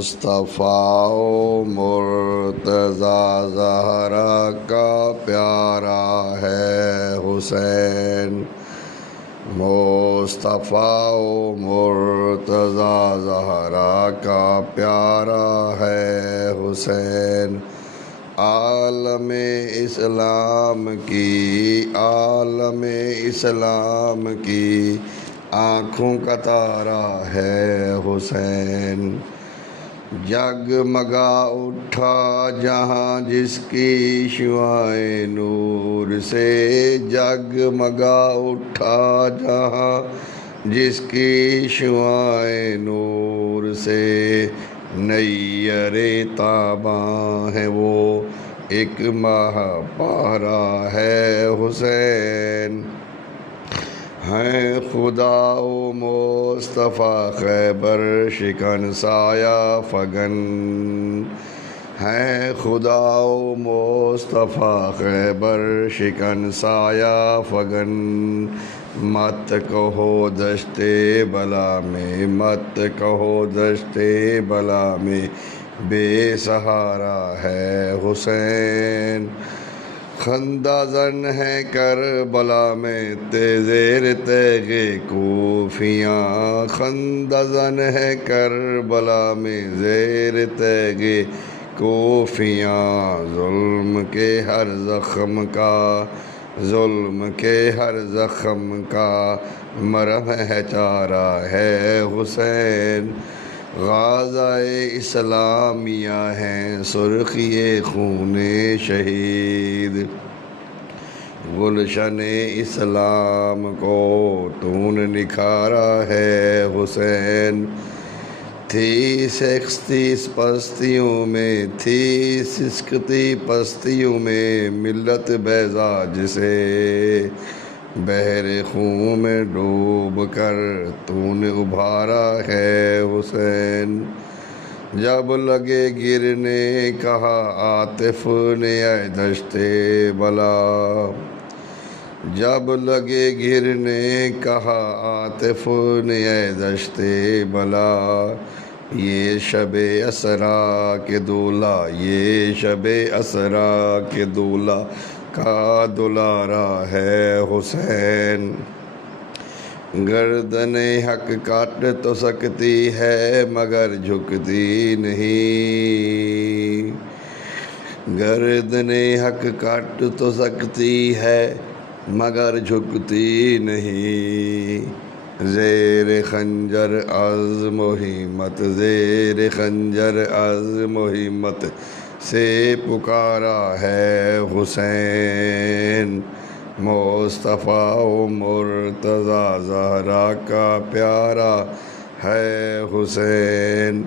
مصطفیٰ و مرتضیٰ زہرا کا پیارا ہے حسین، مصطفیٰ و مرتضیٰ زہرا کا پیارا ہے حسین، عالم اسلام کی آنکھوں کا تارا ہے حسین، جگمگا اٹھا جہاں جس کی شعاعیں نور سے، جگمگا اٹھا جہاں جس کی شعاعیں نور سے، نیر تاباں ہے وہ ایک ماہ پارا ہے حسین، ہیں خدا و مصطفیٰ خیبر شکن سایہ فگن، ہیں خدا و مصطفیٰ خیبر شکن سایہ فگن، مت کہو دشت بلا میں، مت کہو دشت بلا میں بے سہارا ہے حسین، خندہ زن ہے کربلا میں زیر تیغ کوفیاں، خندہ زن ہے کربلا میں زیر تیغ کوفیاں، ظلم کے ہر زخم کا، ظلم کے ہر زخم کا مرہم ہے چارہ ہے حسین، غازۂ اسلامیہ ہیں سرخی خون شہید، گلشن اسلام کو تو نے نکھارا ہے حسین، تھی سکتی پستیوں میں، تھی سکتی پستیوں میں ملت بیضا جسے، بحر خون میں ڈوب کر تو نے ابھارا ہے حسین، جب لگے گرنے کہا عاطف نے اے دشت بلا، جب لگے گرنے کہا عاطف نے اے دشت بلا، یہ شب اسرا کے دولہ، یہ شب اسرا کے دولہ کا دلارا ہے حسین، گردن حق کاٹ تو سکتی ہے مگر جھکتی نہیں، گردن حق کاٹ تو سکتی ہے مگر جھکتی نہیں، زیر خنجر عزم و ہمت، زیر خنجر عزم و ہمت سے پکارا ہے حسین، مصطفیٰ و مرتضیٰ زہرا کا پیارا ہے حسین،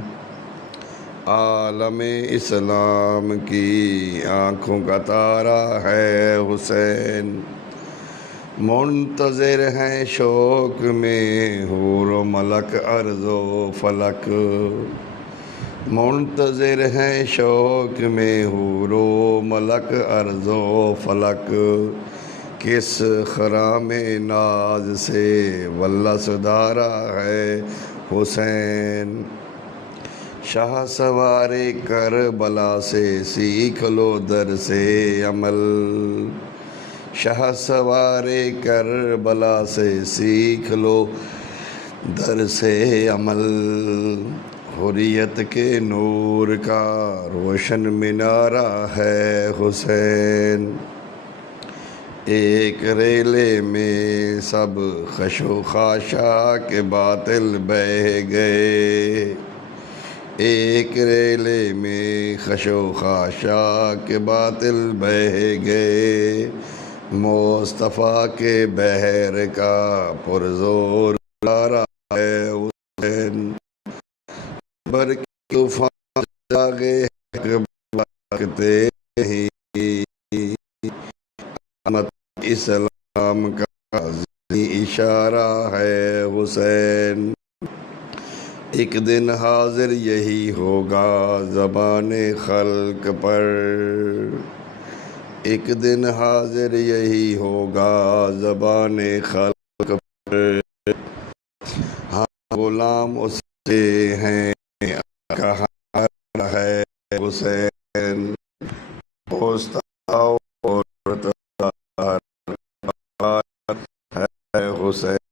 عالم اسلام کی آنکھوں کا تارا ہے حسین، منتظر ہیں شوق میں حور و ملک ارض و فلک، منتظر ہیں شوق میں حور و ملک ارض و فلک، کس خرام ناز سے واللہ سدھارا ہے حسین، شاہ سوار کربلا سے سیکھ لو درس عمل، شاہ سوار کربلا سے سیکھ لو درس عمل، حریت کے نور کا روشن منارہ ہے حسین، ایک ریلے میں سب خش و خاشاک باطل بہہ گئے، ایک ریلے میں خش و خاشاک باطل بہہ گئے، مصطفیٰ کے بحر کا پرزور لارا ہے حسین، برق طوفان جاگے حق بھاگتے ہی، امت اسلام کا اشارہ ہے حسین، ایک دن حاضر یہی ہوگا زبان خلق پر، ایک دن حاضر یہی ہوگا زبان خلق پر، ہاں غلام اس سے ہیں کہاں حسین پوچھتا اور ہے حسین